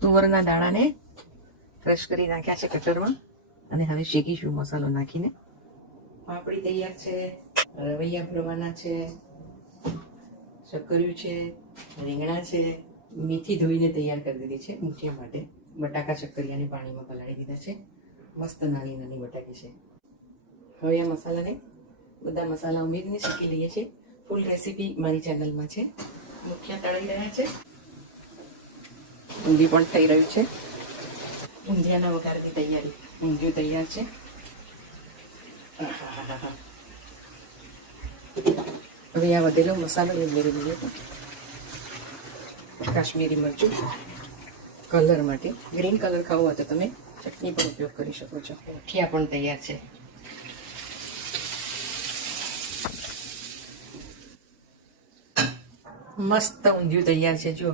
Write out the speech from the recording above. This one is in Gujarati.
તુવરના દાણાને ક્રશ કરી નાખ્યા છે કટરમાં અને હવે શેકીશું મસાલો નાખીને. પાપડી તૈયાર છે, રવૈયા ભરવાના છે, શક્કરિયું છે, રીંગણા છે, મેથી ધોઈને તૈયાર કરી દીધી છે મૂઠિયા માટે. બટાકા શક્કરિયાને પાણીમાં પલાળી દીધા છે. મસ્ત નાની નાની બટાકી છે. હવે આ મસાલાને બધા મસાલા ઉમેરીને શેકી લઈએ છીએ. ફૂલ રેસીપી મારી ચેનલમાં છે. મૂઠિયા તળાઈ રહ્યા છે, ઊંધી પણ થઈ રહ્યું છે. ઊંધિયાના વઘારની તૈયારી. ઊંધિયું તૈયાર છે. હવે આ વધેલો મસાલો ઉમેરી દઈએ. કાશ્મીરી મરચું કલર માટે. ગ્રીન કલર ખાવો હોય તો તમે ચટણી પણ ઉપયોગ કરી શકો છો. મૂઠિયા પણ તૈયાર છે. મસ્ત ઊંધિયું તૈયાર છે. જો